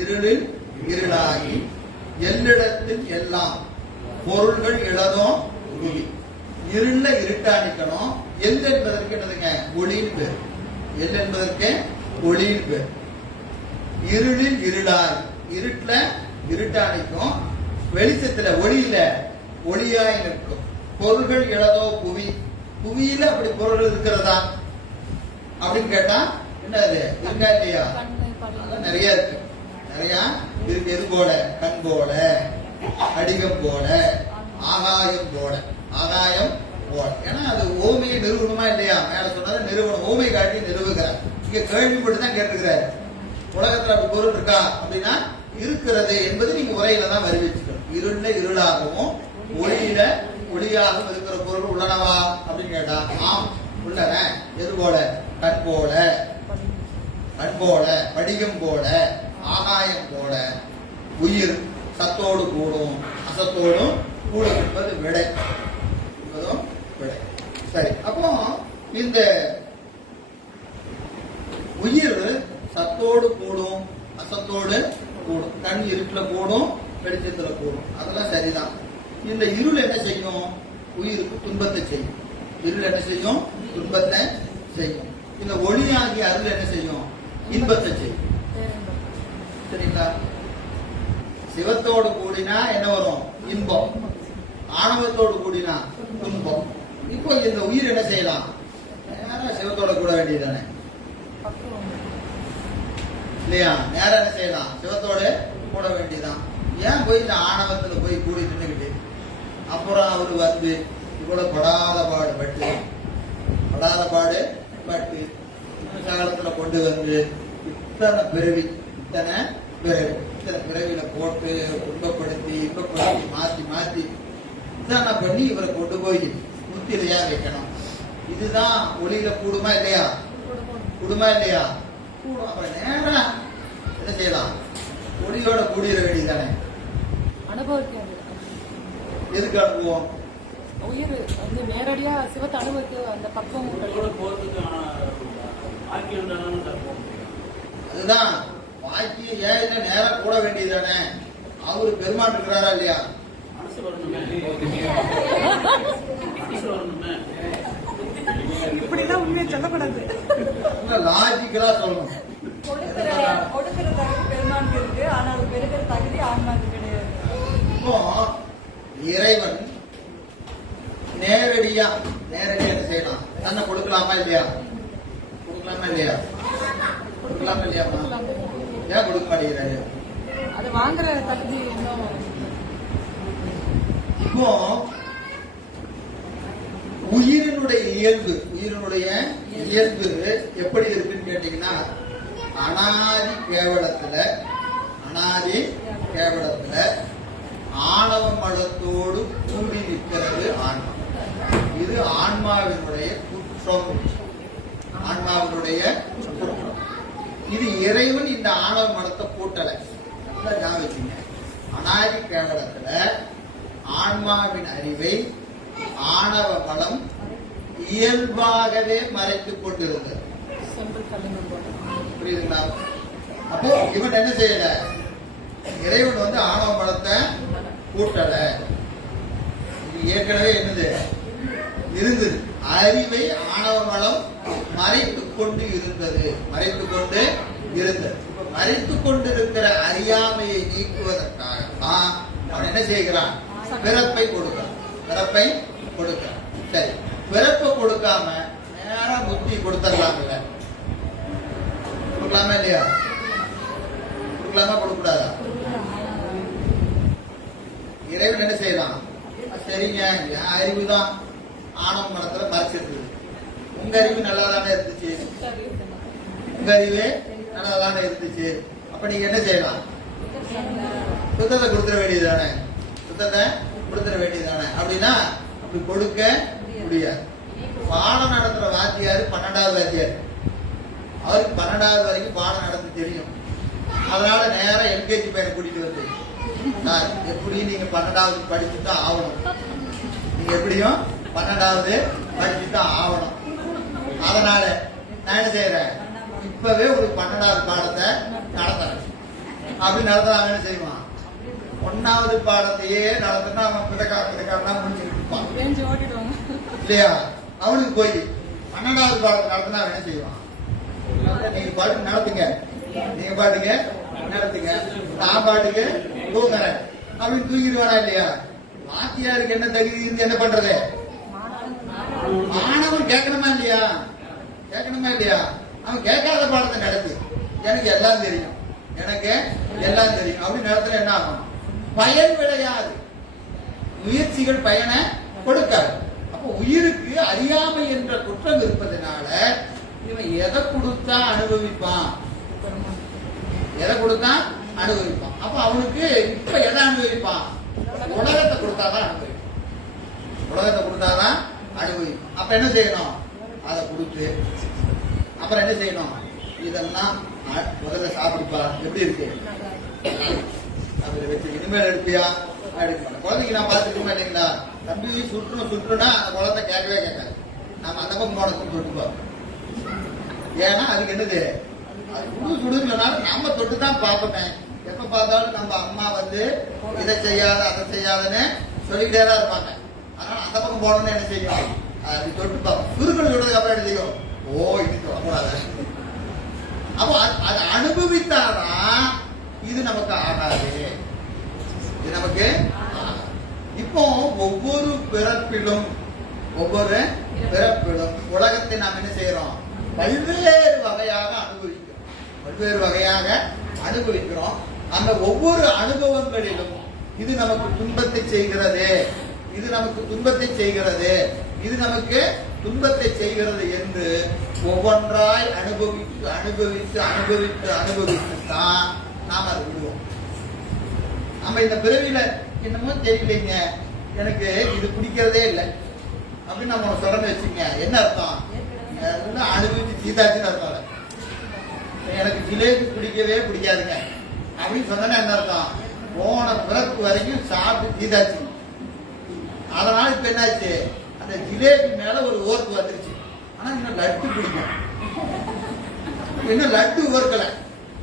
இருளில் இருளாகி எல்லிடத்தில் எல்லாம் பொருள்கள் இழதோ புவி. இருள இருட்டாணிக்கணும். எல் என்பதற்கு என்னதுங்க? ஒளியின் பேர். எல் என்பதற்கு ஒளியின் பேர். இருளில் இருளாய், இருட்டுல இருட்டாணிக்கும், வெளிச்சத்துல ஒளியில ஒளியாய் நிற்கும். பொருள்கள் இழதோ புவி. புவியில அப்படி பொருள் இருக்கிறதா அப்படின்னு கேட்டா என்னது? இருக்கா இல்லையா? நிறைய இருக்கு. நிறைய இருக்கு. எது போல? கண் போல, அடிகம் போல, ஆகாயம் போல. ஆகாயம் போல. ஏன்னா அது ஓமையை நிறுவனமா இல்லையா? மேல சொன்னது நிறுவனம். ஓமை காட்டி நிறுவுகிறார். இங்க கேள்விப்பட்டு தான் கேட்டுக்கிறாரு. உலகத்துல அப்படி பொருள் இருக்கா அப்படின்னா இருக்கிறது என்பது நீங்க உரையில தான் வருவிச்சுக்கணும். இருள இருளாகவும் ஒளியில ஒளியாகவும் இருக்கிற பொருள் உள்ளனவா அப்படின்னு கேட்டா ஆம் உள்ளன. எது போல? கண் போல, கண் போல, படிகம் போல, ஆகாயம் போல. உயிர் சத்தோடு கூடும், அசத்தோடும் கூடும் என்பது விடை. விடை. சரி, அப்போ இந்த உயிர் சத்தோடு கூடும், அசத்தோடு கூடும். கண் இருட்டுல கூடும், வெளிச்சத்துல கூடும். அதெல்லாம் சரிதான். இந்த இருள் என்ன செய்யும்? உயிருக்கு துன்பத்தை செய்யும். இருள் என்ன செய்யும்? துன்பத்தை செய்யும். இந்த ஒளியாகிய அருள் என்ன செய்யும்? இன்பத்தை செய்யும். சரிங்களா? சிவத்தோடு கூடினா என்ன வரும்? இன்பம். ஆணவத்தோடு கூடினா துன்பம். இப்போ இந்த உயிர் என்ன செய்யலாம்? நேரம் சிவத்தோட கூட வேண்டியதானே இல்லையா? நேரம் என்ன செய்யலாம்? சிவத்தோட கூட வேண்டியதான். ஏன் போய் இந்த ஆணவத்துல போய் கூடி நின்றுகிட்டு அப்புறம் அவரு வந்து கூட படாத பாடு பட்டு சகலத்துல கொண்டு வந்து இத்தனை பிறவியில போட்டு துன்பப்படுத்தி மாத்தி இத்தனை பண்ணி இவரை கொண்டு போய் முத்திரையா வைக்கணும். இதுதான் ஒளியில கூடுமா இல்லையா? கூடுமா இல்லையா? கூடும். அப்ப நேரம் என்ன செய்யலாம்? ஒளியோட கூடிய வேண்டியதானே. அனுபவிக்க எதுக்கு அனுபவம்? உயிர் வந்து நேரடியா சிவத்தை அனுபவிக்க அந்த பக்கம் அதுதான் வாக்கியம். ஏன் நேரம் கூட வேண்டியதானே? அவரு பெருமான் இருக்கிறாரா இல்லையா? இப்படிதான் உண்மையை சொல்லக்கூடாது. லாஜிக்கலா சொல்லணும். கொடுக்கிற தகுதி பெருமானுக்கு இருக்கு, ஆனால் பெருகிற தகுதி ஆன்மாவுக்கு கிடையாது. இப்போ இறைவன் நேரடியா என்ன செய்யலாம்? தன்னை கொடுக்கலாமா இல்லையா? கொடுக்கலாமா இல்லையா? ஏன் கொடுக்க மாட்டேங்கிறாரு? அது வாங்குற தகுதி இன்னும். இப்போ உயிரினுடைய இயல்பு எப்படி இருக்குன்னு கேட்டீங்கன்னா அனாதி கேவலத்துல ஆணவ மலத்தோடு கூடி நிற்கிறது ஆன்மா. இது ஆன்மாவினுடைய குற்றம். இது இறைவன் இந்த ஆணவ மலத்தை கூட்டலை. ஞாபகம். அனாதி கேவலத்துல ஆன்மாவின் அறிவை ஆணவ மலம் இயல்பாகவே மறைத்துக் கொண்டிருந்தது. புரியுதுங்களா? அப்போ இவன் என்ன செய்யல? இறைவன் வந்து ஆணவ மலத்தை கூட்டல. இது ஏற்கனவே என்னது இருந்தது. அறிவை ஆணவ மலம் மறைத்துக் கொண்டு இருந்தது. மறைத்துக் கொண்டிருக்கிற அறியாமையை நீக்குவதற்காகத்தான் அவன் என்ன செய்கிறான்? பிறப்பை கொடுக்கிறான். சரி, பிறப்பை கொடுக்காம நேரா புத்தி கொடுத்துடலாம்ல. கொடுக்கலாமா இல்லையா? கொடுக்கலாமா கொடுக்கூடாதா? இறைவன் என்ன செய்யலாம்? சரிங்க, என் அறிவுதான் ஆணவ மனத்துல மறைச்சிருக்குது. உங்க அறிவு நல்லாதானே இருந்துச்சு. அப்ப நீங்க என்ன செய்யலாம்? சுத்தத்தை கொடுத்துட வேண்டியதுதானே. அப்படின்னா அப்படி கொடுக்க முடியாது. பாடம் நடத்துற வாத்தியாரு 12வது வாத்தியார். அவருக்கு 12வது வரைக்கும் பாடம் நடத்த தெரியும். அதனால நேரம் எல்கேஜி பையனை கூட்டிட்டு வந்து, சார் எப்படியும் நீங்க 12வது படிச்சுதான் ஆகணும். நீங்க எப்படியும் 12வது படிச்சுதான் ஆகணும். அதனால நான் என்ன செய்யறேன்? இப்பவே ஒரு 12வது பாடத்தை நடத்துறேன் அப்படி நடத்த அவன் என்ன செய்வான்? 1வது பாடத்தையே நடத்தினா அவன் பிதக்காலாம் முடிச்சுட்டு இருப்பான் இல்லையா? அவனுக்கு போய் 12வது பாடத்தை நடத்தினா அவன் என்ன செய்வான்? நீங்க பாட்டுக்கு நடத்துங்க, நீங்க பாட்டுக்கு நடத்துங்க, நான் பாட்டுக்கு தூங்குறேன் அப்படின்னு தூங்கிடுவானா இல்லையா? வாத்தியாருக்கு என்ன தகுதி இருந்து என்ன பண்றது? மாணவன் கேட்கணுமா இல்லையா? கேட்கணுமா இல்லையா? அவன் கேட்காத பாடத்தை நடத்து. எனக்கு எல்லாம் தெரியும், எனக்கு எல்லாம் தெரியும் அப்படின்னு நடத்துல என்ன ஆகும்? பயன் விளையாது, முயற்சிகள் பயனை கொடுக்காது. அப்போ உயிருக்கு அறியாமை என்ற குற்றம் இருப்பதனால இவன் எதை கொடுத்தா அனுபவிப்பான்? எதை கொடுத்தா அனுபவிப்பான்? அப்ப அவனுக்கு இப்ப எதை அனுபவிப்பான்? உலகத்தை கொடுத்தாதான் அனுபவிப்பான். உலகத்தை கொடுத்தாதான் அனுபவிப்பான். அப்ப என்ன செய்யணும்? அதை கொடுத்து அப்புறம் என்ன செய்யணும்? இதெல்லாம் முதல்ல சாப்பிடுப்பா, எப்படி இருக்கு அதுல வச்சு இனிமேல் எடுப்பியா? எடுக்கணும். குழந்தைக்கு நான் பார்த்துருக்கோம் இல்லைங்களா? தம்பி சுற்றுனா அந்த குழந்தை கேட்கவே கேட்காது. நம்ம அந்த பக்கம் போனதுக்கு தொட்டு பார்ப்போம். ஏன்னா அதுக்கு என்னது? அது சுடுன்னு சொன்னாலும் நம்ம தொட்டு தான் பார்ப்போமே. எப்ப பார்த்தாலும் நம்ம அம்மா வந்து இதை செய்யாத அதை செய்யாதன்னு சொல்லிக்கிட்டே தான் இருப்பாங்க. அதனால அந்த பக்கம் போனோம்னு என்ன செய்யும்? அது தொட்டு பார்ப்போம். சுருக்கள் சொல்றதுக்கு அப்புறம் என்ன செய்யும்? ஓ இது தொடக்கூடாது. அப்போ அது அனுபவித்தாதான் இது நமக்கு ஆகாது. இது நமக்கு இப்போ ஒவ்வொரு பிறப்பிலும் உலகத்தை நாம் என்ன செய்யறோம்? பல்வேறு வகையாக அனுபவிக்கிறோம். அந்த ஒவ்வொரு அனுபவங்களிலும் இது நமக்கு துன்பத்தை செய்கிறது, இது நமக்கு துன்பத்தை செய்கிறது, இது நமக்கு துன்பத்தை செய்கிறது என்று ஒவ்வொன்றாய் அனுபவித்து தான் நாம் அதை விடுவோம். நம்ம இந்த பிறவியில என்னமோ தெரியலைங்க, எனக்கு இது பிடிக்கிறதே இல்லை அப்படின்னு நம்ம சொல்றேன்னு வச்சுங்க, என்ன அர்த்தம்? அனுபவிச்சு சீதாச்சுன்னு அர்த்தம். எனக்கு ஜிலேபி பிடிக்கவே பிடிக்காதுங்க அப்படின்னு சொன்னா என்ன அர்த்தம்? போன பிறப்பு வரைக்கும் சாப்பிட்டு சீதாச்சு. அதனால இப்ப என்னாச்சு? அந்த ஜிலேபி மேல ஒரு ஓர்ப்பு வந்துருச்சு. ஆனா இன்னும் லட்டு பிடிக்கும், இன்னும் லட்டு ஓர்க்கல,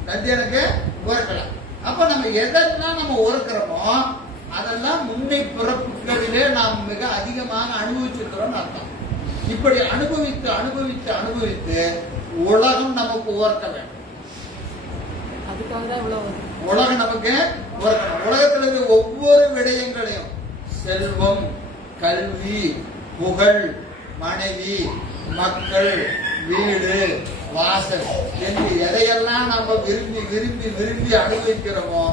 லட்டு எனக்கு ஓர்க்கல. அப்ப நம்ம எதெல்லாம் நம்ம ஓர்க்கிறோமோ அதெல்லாம் முன்னை பிறப்புகளிலே நாம் மிக அதிகமாக அனுபவிச்சிருக்கிறோம் அர்த்தம். இப்படி அனுபவித்து உலகம் நமக்கு ஓர்க்க வேண்டும். உலகம் நமக்கு ஓர்க்கணும். உலகத்தில் இருக்கிற ஒவ்வொரு விடயங்களையும், செல்வம், கல்வி, புகழ், மனைவி, மக்கள், வீடு, வாசல் என்று எதையெல்லாம் நம்ம விரும்பி அனுபவிக்கிறோமோ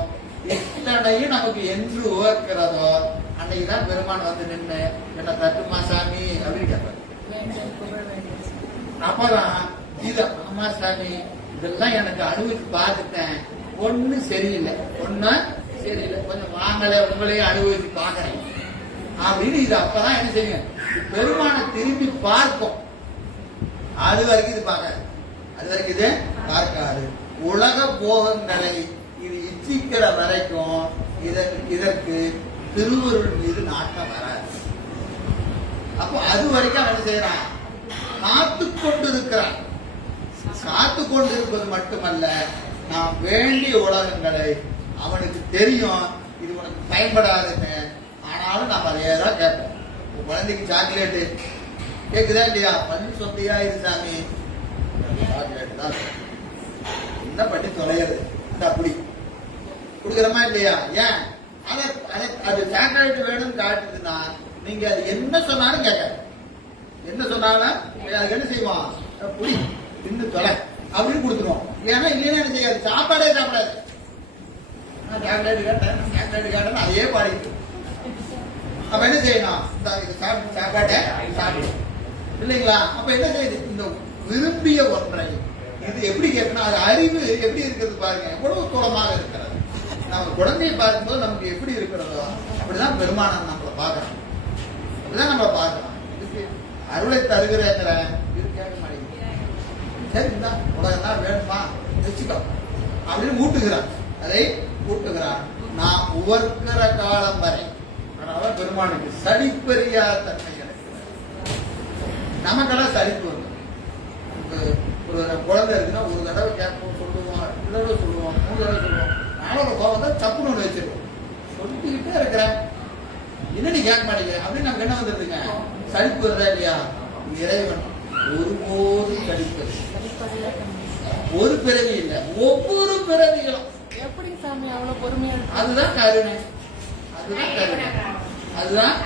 இத்தனையும் நமக்கு என்று உவர்க்கிறதோ அன்னைக்குதான் பெருமான் வந்து நின்று என்ன தட்டுமா சாமி அப்படின்னு கேட்பாரு. அப்பதான் இது அம்மா சாமி இதெல்லாம் எனக்கு அனுபவிச்சு பார்த்துட்டேன், ஒண்ணு சரியில்லை, கொஞ்சம் வாங்கல உங்களையும் அனுபவிச்சு பார்க்கறேன் அப்படின்னு இது அப்பதான் என்ன செய்யுங்க? பெருமானை திரும்பி பார்க்கும். அது வரைக்கும் இது பார்க்காது, உலக போகங்களை இது இச்சிக்கிற வரைக்கும் இதற்கு திருவருள் மீது நாட்டம் வராது. அப்போ அது வரைக்கும் அவன் செய்யறான், காத்து கொண்டிருப்பது மட்டுமல்ல, நாம் வேண்டிய உலகங்களை அவனுக்கு தெரியும் இது உனக்கு பயன்படாதுன்னு. ஆனாலும் நாம் அதே தான் கேட்போம். குழந்தைக்கு சாக்லேட்டு கேக்குதா இல்லையா? பண்ணி சொத்தையா இது சாமி, சாக்லேட் தான் என்ன பண்ணி தொலைகிறது, அப்படி கொடுக்குறமா இல்லையா? ஏன் அது சாக்லேட் வேணும்னு காட்டுதுன்னா நீங்க அது என்ன சொன்னாலும் கேட்காது. என்ன சொன்னாலும் அதுக்கு என்ன செய்வான்? புடி தின்னு தொலை அப்படின்னு கொடுத்துருவோம். ஏன்னா இல்லைன்னா என்ன செய்யாது? சாப்பாடே சாப்பிடாது. சாக்லேட் கேட்டேன் அதையே பாடிட்டு அப்ப என்ன செய்யணும்? சாப்பாட்டை சாப்பிடும் இல்லைங்களா? அப்ப என்ன செய்யுது? இந்த விரும்பிய ஒன்றை இது எப்படி கேட்கணும்? அது அறிவு எப்படி இருக்கிறது பாருங்க, எவ்வளவு தூரமாக இருக்கிறது. நம்ம குழந்தையை பார்க்கும்போது நமக்கு எப்படி இருக்கிறதோ அப்படிதான் பெருமானம் நம்மளை பார்க்கணும், அப்படிதான் நம்மளை பார்க்கணும். இதுக்கு அருளை தருகிறேங்கிற இது கேட்க மாட்டேங்குது. சரி இந்த உலகம் தான் வேணுமா வச்சுக்கோ அப்படின்னு ஊட்டுகிறான். நான் உவர்க்கிற காலம் வரை. அதனால பெருமானுக்கு சலிப்பறியா தன்மை இருக்கிறது. நமக்கெல்லாம் சலிப்பு வந்து ஒரு குழந்தை இருக்குன்னா ஒரு தடவை கேட்போம், சொல்லுவோம், 2 தடவை சொல்லுவோம், 3 தடவை சொல்லுவோம். ஆளோட கோபம் தான் தப்புன்னு ஒண்ணு வச்சிருக்கோம். சொல்லிக்கிட்டே இருக்கிறேன், என்னடி கேட்க மாட்டீங்க அப்படின்னு நமக்கு என்ன வந்துருதுங்க? சலிப்பு வருதா இல்லையா? இறைவன் ஒருபோதும் சலிப்பது ஒரு பிறவி இல்லை, ஒவ்வொரு பிறவிகளும். எப்படி சாமி அவ்வளவு பொறுமையா இருக்கு? அதுதான் கருணை, அதுதான் கருணை, அதுதான்.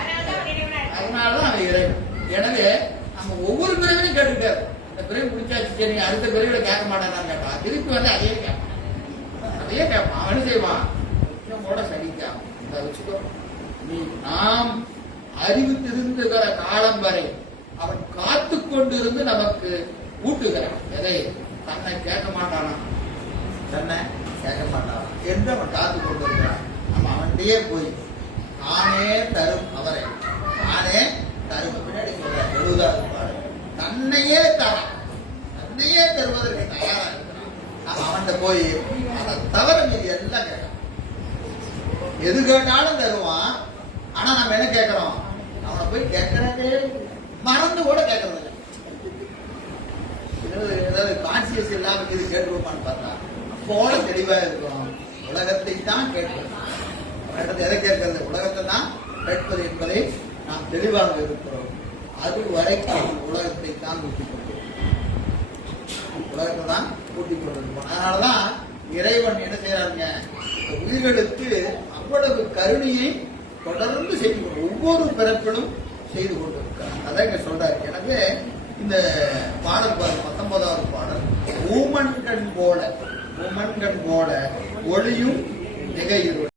அதனாலதான் அவன் இறைவன். எனவே நம்ம ஒவ்வொரு பிறவிலையும் கேட்டுக்கிட்டே இந்த பிறவி முடிச்சாச்சு, சரி அடுத்த பிறவில கேட்க மாட்டான்னு கேட்டா திருப்பி வந்து அதையே கேட்பான், அதையே கேட்பான். அவன் என்ன செய்வான்? கொஞ்சம் கூட சலிக்காம இந்த வச்சுக்கோ, நீ நாம் அறிவு திருந்துகிற காலம் வரை அவன் காத்து கொண்டிருந்து நமக்கு ஊட்டுகிறான். எதை? தன்னை கேட்க மாட்டானா, தன்னை கேட்க மாட்டானா என்று அவன் காத்து கொண்டிருக்கிறான். நம்ம அவன்கிட்டயே போய் தானே தரும் அவரை, தானே தரும். பின்னாடி சொல்ற 70வது பாடல், தன்னையே தரான், தன்னையே தருவதற்கு தயாரா இருக்கிறான். நம்ம அவன்கிட்ட போய் அதை தவிர மீது எல்லாம் கேட்கலாம். எது கேட்டாலும் தருவான். ஆனா நம்ம என்ன கேட்கிறோம்? அவனை போய் கேட்கறதே மறந்து கூட கேட்கறது இல்லை. ஏதாவது கான்சியஸ் இல்லாம இது கேட்டுருவோமான்னு பார்த்தா அப்போட தெளிவா இருக்கிறோம். உலகத்தை தான் கேட்கிறோம். அவனிடத்தை எதை கேட்கறது? உலகத்தை தான் கேட்பது என்பதை நாம் தெளிவாக இருக்கிறோம். அது வரைக்கும் உலகத்தை தான் கூட்டிக் கொண்டிருக்கிறோம், உலகத்தை தான் கூட்டிக் கொண்டிருக்கிறோம். அதனாலதான் இறைவன் என்ன செய்யறாங்க? உயிர்களுக்கு அவ்வளவு கருணையை தொடர்ந்து செய்து கொண்டு ஒவ்வொரு பிறப்பிலும் செய்து கொண்டிருக்கிறார். அதான் இங்க சொல்றாரு. எனவே இந்த பாடல் 19வது பாடல், ஊமன் கண் போல, ஊமன் கண் போல ஒளியும் திகையிருள்.